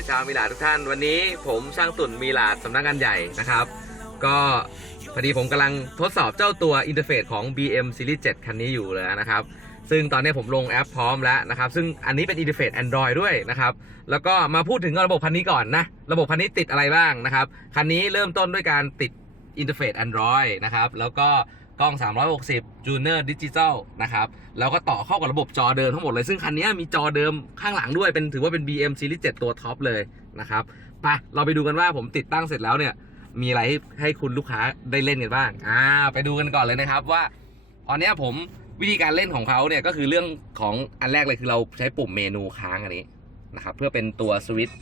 จชาวมิลาทุกท่าน วันนี้ผมช่างตุ่นมิลาสำนักงานใหญ่นะครับ ก็พอดีผมกำลังทดสอบเจ้าตัวอินเทอร์เฟซของ BM Series 7 คันนี้อยู่เลยนะครับ ซึ่งตอนนี้ผมลงแอปพร้อมแล้วนะครับ ซึ่งอันนี้เป็นอินเทอร์เฟซ Android ด้วยนะครับ แล้วก็มาพูดถึงระบบคันนี้ก่อนนะ ระบบคันนี้ติดอะไรบ้างนะครับ คันนี้เริ่มต้นด้วยการติดอินเทอร์เฟซ Android นะครับ แล้วก็ กล้อง 360 Junior Digital นะครับ แล้วก็ต่อเข้ากับระบบจอเดิมทั้งหมดเลย ซึ่งคันนี้มีจอเดิมข้างหลังด้วย เป็นถือว่าเป็น BM Series 7 ตัวท็อปเลยนะครับไปเราไปดูกันว่าผมติดตั้งเสร็จแล้วเนี่ย มีอะไรให้ให้คุณลูกค้าได้เล่นกันบ้าง อ่า ไปดูกันก่อนเลยนะครับว่า ตอนนี้ผมวิธีการเล่นของเขาเนี่ยก็คือเรื่องของอันแรกเลยคือเราใช้ปุ่มเมนูค้างอันนี้นะครับเพื่อเป็นตัวสวิตช์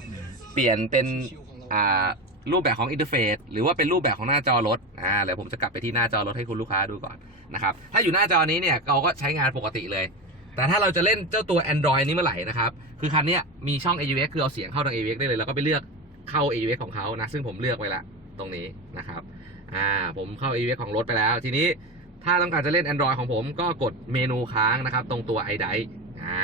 เปลี่ยนเป็นอ่า รูปแบบของอินเทอร์เฟซหรือว่าเป็นรูปแบบของหน้าจอรถอ่าเดี๋ยวผมจะกลับไปที่หน้าจอรถให้คุณลูกค้าดูก่อนนะครับถ้าอยู่หน้าจอนี้เนี่ยเราก็ใช้งานปกติเลย แต่ถ้าเราจะเล่นเจ้าตัว Android นี้เมื่อไหร่นะครับคือคันนี้มีช่อง AUX คือเอาเสียงเข้าทาง AUX ได้เลยแล้วก็ไปเลือกเข้า AUX ของเขานะซึ่งผมเลือกไว้ละตรงนี้นะครับอ่าผมเข้า AUX ของรถไปแล้ว ทีนี้ถ้าต้องการจะเล่น Android ของผมก็กดเมนูค้างนะครับ ตรงตัว i d i อ่า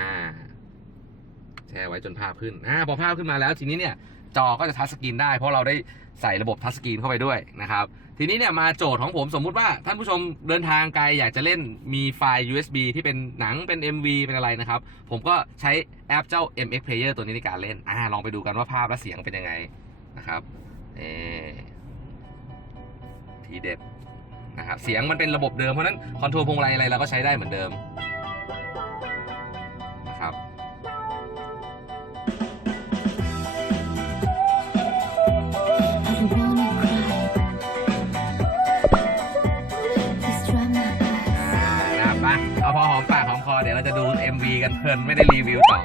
แชร์ไว้จนภาพขึ้นอ่าพอภาพขึ้นมาแล้วทีนี้เนี่ย จอก็จะทัชสกรีนได้เพราะเราได้ใส่ระบบทัชสกรีนเข้าไปด้วยนะครับ ทีนี้เนี่ยมาโจทย์ของผมสมมุติว่าท่านผู้ชมเดินทางไกลอยากจะเล่นมีไฟล์ USB ที่เป็นหนังเป็น MV เป็นอะไรนะครับ ผมก็ใช้แอปเจ้า MX Player ตัวนี้ในการเล่นอ่าลองไปดูกันว่าภาพและเสียงเป็นยังไงนะครับเออทีเด็ดนะครับเสียงมันเป็นระบบเดิมเพราะฉะนั้นคอนโทรลพวงมาลัยอะไรเราก็ใช้ได้เหมือนเดิมนะครับ MV กันเพลินไม่ได้รีวิวต่อ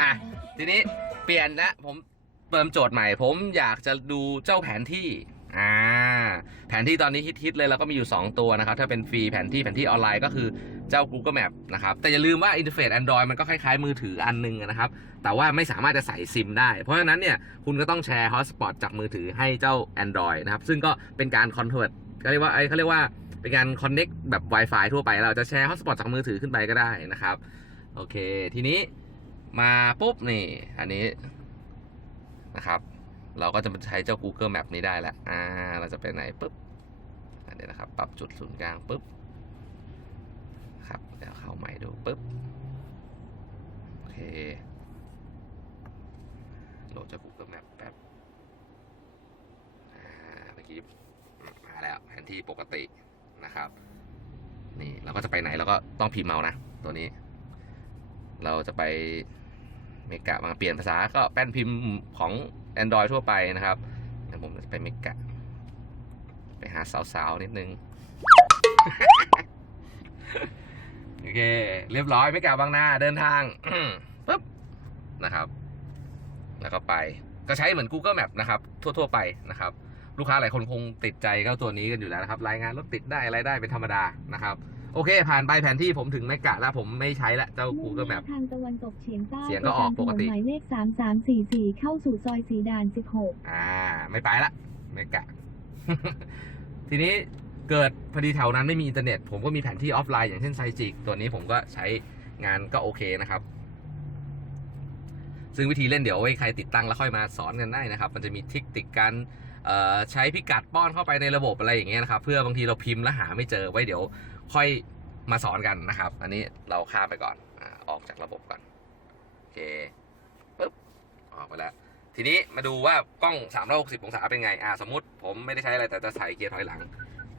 อะ ทีนี้เปลี่ยนละผมเติมโจทย์ใหม่ ผมอยากจะดูเจ้าแผนที่ อ่า แผนที่ตอนนี้ฮิตๆเลยเราก็มีอยู่ 2 ตัวนะครับ ถ้าเป็นฟรีแผนที่แผนที่ออนไลน์ก็คือเจ้า Google Map นะครับ แต่อย่าลืมว่าอินเทอร์เฟซ Android มันก็คล้ายๆมือถืออันหนึงนะครับ แต่ว่าไม่สามารถจะใส่ซิมได้ เพราะฉะนั้นเนี่ยคุณก็ต้องแชร์ฮอตสปอตจากมือถือให้เจ้า Android นะครับ ซึ่งก็เป็นการคอนเวิร์ตเขาเรียกว่าไอเขาเรียกว่าเป็นการคอนเน็กแบบ Wi-Fi ทั่วไป เราจะแชร์ฮอตสปอตจากมือถือขึ้นไปก็ได้นะครับ โอเค ทีนี้มาปุ๊บนี่ อันนี้นะครับ เราก็จะใช้เจ้า Google Map นี้ได้แล้วอ่า เราจะไปไหนปุ๊บอะเดี๋ยวนะครับ ปรับจุดศูนย์กลางปุ๊บครับเดี๋ยวเข้าใหม่ดูปุ๊บโอเคโหลดจาก Google Map แป๊บอ่าเมื่อกี้มาแล้วแผนที่ปกตินะครับ นี่เราก็จะไปไหนเราก็ต้องพิมพ์เอานะ ตัวนี้ เราจะไปเมกะมาเปลี่ยนภาษาก็แป้นพิมพ์ของ Android ทั่วไปนะครับเดี๋ยวผมจะไปเมกะ ไปหาสาวๆ นิดนึง โอเค เรียบร้อยเมกะบางนาเดินทางปุ๊บนะครับ แล้วก็ไปก็ใช้เหมือน Google Map นะครับ ทั่ว ๆ ไปนะครับ ลูกค้าหลายคนคงติดใจเจ้าตัวนี้กันอยู่แล้วนะครับ รายงานรถติดได้อะไรได้เป็นธรรมดานะครับ โอเค ผ่านไปแผนที่ผมถึงเมกะแล้วผมไม่ใช้ละเจ้า Google Map ทางตะวันตกเฉียงใต้เสียงก็ออกปกติ หมายเลข 3344 เข้าสู่ซอยสีดาน 16 อ่า ไม่ไปละเมกะ ทีนี้เกิดพอดีแถวนั้นไม่มีอินเทอร์เน็ต ผมก็มีแผนที่ออฟไลน์อย่างเช่นไซจิก ตัวนี้ผมก็ใช้งานก็โอเคนะครับ ซึ่งวิธีเล่นเดี๋ยวไว้ใครติดตั้งแล้วค่อยมาสอนกันได้นะครับ มันจะมีทิกติกการเอ่อใช้พิกัดป้อนเข้าไปในระบบอะไรอย่างเงี้ยนะครับ เพื่อบางทีเราพิมพ์แล้วหาไม่เจอไว้เดี๋ยวค่อย มาสอนกันนะครับ อันนี้เราข้ามไปก่อนอออกจากระบบก่อนโอเคปึ๊บออกไปแล้ว ทีนี้มาดูว่ากล้อง360องศาเป็นไงอ่าสมมติผมไม่ได้ใช้อะไรแต่จะใส่เกียร์ถอยหลัง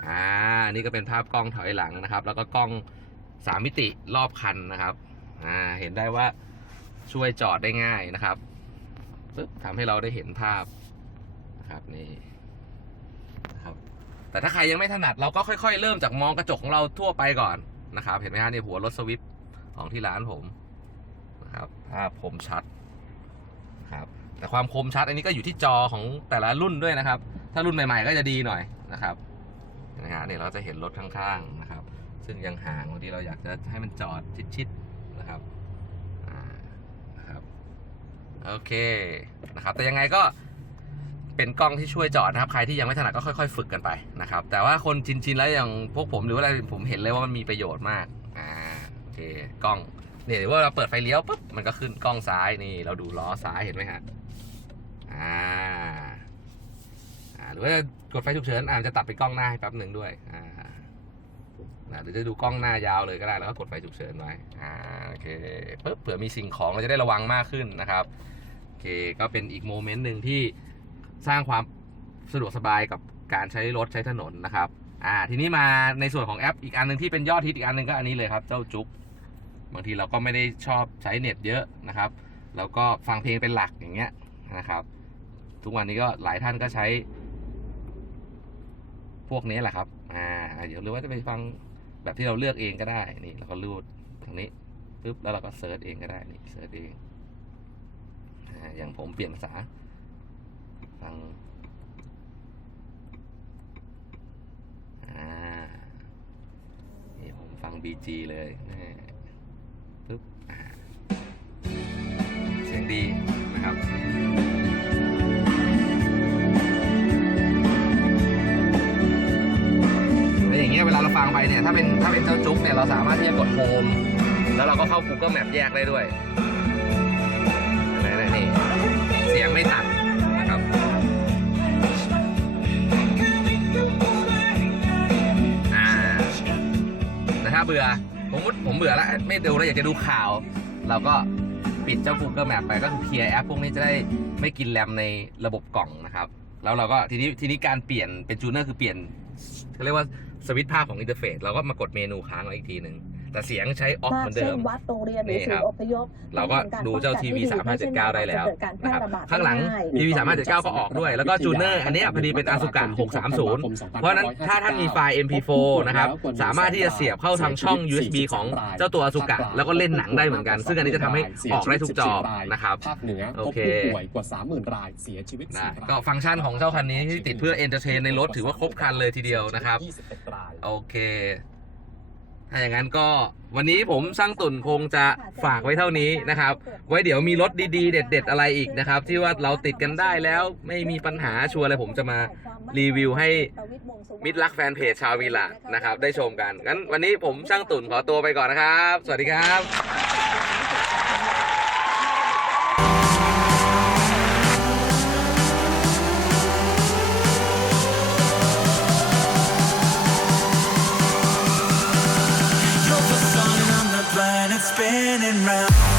อ่านี่ก็เป็นภาพกล้องถอยหลังนะครับ แล้วก็กล้อง3มิติรอบคันนะครับอ่าเห็นได้ว่าช่วยจอดได้ง่ายนะครับปึ๊บทำให้เราได้เห็นภาพนะครับนี่นะครับ แต่ถ้าใครยังไม่ถนัดเราก็ค่อย ๆ เริ่มจากมองกระจกของเราทั่วไปก่อน นะครับเห็นไหมฮะนี่หัวรถสวิฟของที่ร้านผมนะครับภาพคมชัดครับแต่ความคมชัดอันนี้ก็อยู่ที่จอของแต่ละรุ่นด้วยนะครับ ถ้ารุ่นใหม่ ๆ ก็จะดีหน่อยนะครับนะฮะเนี่ยเราจะเห็นรถข้างๆนะครับ ซึ่งยังห่างบางทีเราอยากจะให้มันจอดชิดๆนะครับอ่านะครับ โอเคนะครับ แต่ยังไงก็ เป็นกล้องที่ช่วยจอดนะครับ ใครที่ยังไม่ถนัดก็ค่อย ๆ ฝึกกันไปนะครับ แต่ว่าคนชินๆแล้วอย่างพวกผมหรือว่าอะไรผมเห็นเลยว่ามันมีประโยชน์มาก อ่า โอเค กล้อง เนี่ยหรือว่าเราเปิดไฟเลี้ยวปุ๊บ มันก็ขึ้นกล้องซ้าย นี่เราดูล้อซ้ายเห็นไหมฮะ อ่า อ่า หรือว่าจะกดไฟฉุกเฉิน อ่าจะตัดไปกล้องหน้าให้แป๊บหนึ่งด้วย อ่านะหรือจะดูกล้องหน้ายาวเลยก็ได้ แล้วก็กดไฟฉุกเฉินไว้ อ่า โอเคปุ๊บเผื่อมีสิ่งของเราจะได้ระวังมากขึ้นนะครับ โอเค ก็เป็นอีกโมเมนต์หนึ่งที่ สร้างความสะดวกสบายกับการใช้รถใช้ถนนนะครับอ่าทีนี้มาในส่วนของแอปอีกอันหนึ่งที่เป็นยอดฮิตอีกอันหนึ่งก็อันนี้เลยครับ เจ้าจุ๊บบางทีเราก็ไม่ได้ชอบใช้เน็ตเยอะนะครับแล้วก็ฟังเพลงเป็นหลักอย่างเงี้ยนะครับ ทุกวันนี้ก็หลายท่านก็ใช้ พวกนี้แหละครับอ่าเดี๋ยวหรือว่าจะไปฟังแบบที่เราเลือกเองก็ได้นี่เราก็รูดตรงนี้ปุ๊บแล้วเราก็เซิร์ชเองก็ได้นี่เซิร์ชเองอ่าอย่างผมเปลี่ยนภาษา ฟังอ่านี่ผมฟัง BG เลยนี่ปุ๊บเสียงดีนะครับแล้วอย่างเงี้ยเวลาเราฟังไปเนี่ยถ้าเป็นถ้าเป็นเจ้าจุ๊กเนี่ยเราสามารถที่จะกดโฮมแล้วเราก็เข้า Google Map แยกได้ด้วยเห็นไหมนี่เสียงไม่ตัด เบื่อ ผมผมเบื่อแล้วไม่ดูแล้วอยากจะดูข่าว เราก็ปิดเจ้า Google Map ไปก็คือเคลียร์แอปพวกนี้จะได้ไม่กินแรมในระบบกล่องนะครับ แล้วเราก็ทีนี้ทีนี้การเปลี่ยนเป็นจูเนอร์คือเปลี่ยนเขาเรียกว่าสวิตช์ภาพของอินเทอร์เฟซเราก็มากดเมนูค้างไว้อีกทีหนึ่ง แต่เสียงใช้ออฟเหมือนเดิมช่นวัดโรงเรียนหรือนี่ศูครันบย์อพยพเราก็ดูเจ้าทีวี3579 ได้แล้วเกิดการแพร่นะครับระบาดข้างหลังได้ทีวี3579 ก็ออกด้วย แล้วก็จูเนอร์อันเนี้ยพอดีเป็นอาสุกะ630 เพราะฉะนั้นถ้าท่านมีไฟล์ MP4 นะครับสามารถที่จะเสียบเข้าทางช่อง USB ของเจ้าตัวอาสุกะแล้วก็เล่นหนังได้เหมือนกัน ซึ่งอันนี้จะทำให้ออกได้ทุกจอนะครับภาคเหนือโอพบเคผู้ป่วยกว่า 30,000 รายเสียชีวิตนะ4รายก็ฟังก์ชันของเจ้าคันนี้ที่ติดเพื่อเอนเตอร์เทนในรถถือว่าครบครันเลยทีเดียวนะครับ21รายโอเค ถ้าอย่างนั้นก็วันนี้ผมช่างตุ่นคงจะฝากไว้เท่านี้นะครับ ไว้เดี๋ยวมีรถดีๆ เด็ด ๆ อะไรอีกนะครับ ที่ว่าเราติดกันได้แล้วไม่มีปัญหาชัวร์อะไรผมจะมารีวิวให้มิตรรักแฟนเพจชาววีละนะครับ ได้ชมกันงั้นวันนี้ผมช่างตุ่นขอตัวไปก่อนนะครับ สวัสดีครับ spinning round